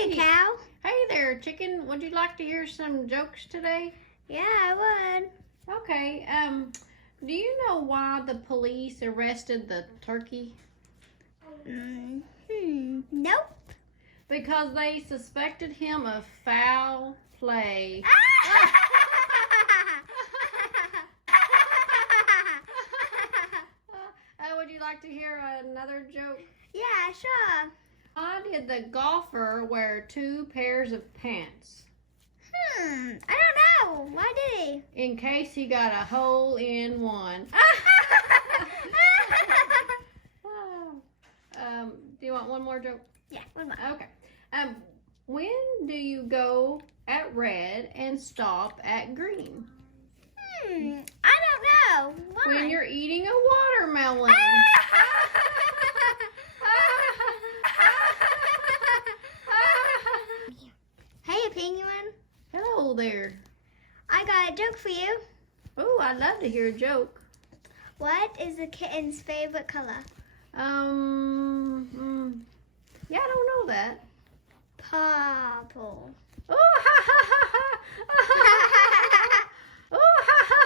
Hey, Cow. Hey there, chicken. Would you like to hear some jokes today? Yeah, I would. Okay. Do you know why the police arrested the turkey? Nope. Because they suspected him of foul play. Would you like to hear another joke? Yeah, sure. Why did the golfer wear 2 pairs of pants? I don't know. Why did he? In case he got a hole in one. Do you want one more joke? Yeah, one more. Okay. When do you go at red and stop at green? I don't know. Why? When you're eating a watermelon. Hey, penguin. Hello there. I got a joke for you. Oh, I'd love to hear a joke. What is the kitten's favorite color? Yeah, I don't know that. Purple. Oh, ha ha ha ha. Oh, ha ha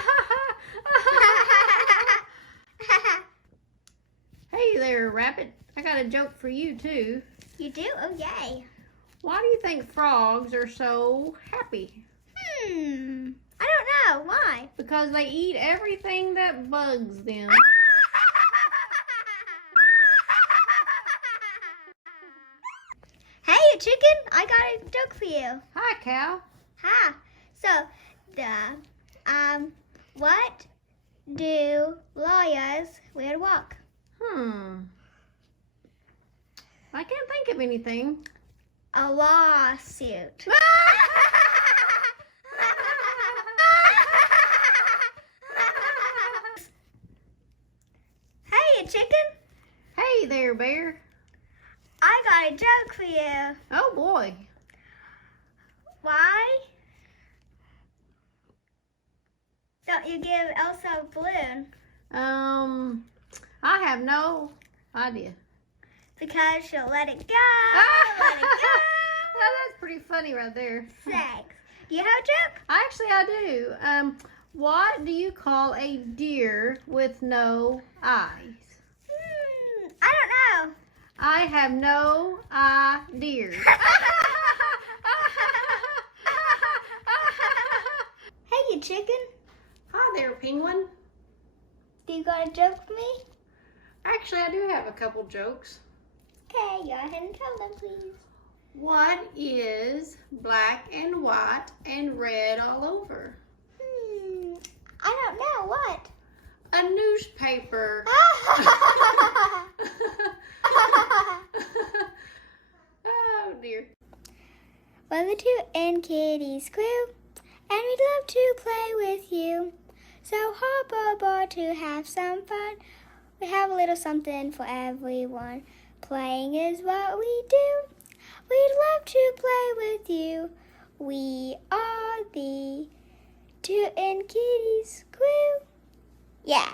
ha ha. Hey there, Rabbit. I got a joke for you, too. You do? Oh, yay. Why do you think frogs are so happy? I don't know. Why? Because they eat everything that bugs them. Hey, chicken. I got a joke for you. Hi, cow. Ha. So, what do lawyers wear to work? I can't think of anything. A lawsuit. Hey, chicken. Hey there, bear. I got a joke for you. Oh, boy. Why don't you give Elsa a balloon? I have no idea. Because she'll let it go. Let it go. Well, that's pretty funny right there. Thanks. Do you have a joke? Actually, I do. What do you call a deer with no eyes? I don't know. I have no idea. Hey, you chicken. Hi there, penguin. Do you got a joke for me? Actually, I do have a couple jokes. Okay, go ahead and tell them, please. What is black and white and red all over? I don't know. What? A newspaper. Oh, dear. We're the two and Kitty's crew, and we'd love to play with you. So hop aboard to have some fun. We have a little something for everyone. Playing is what we do. We'd love to play with you. We are the Two and Kitty's crew. Yeah.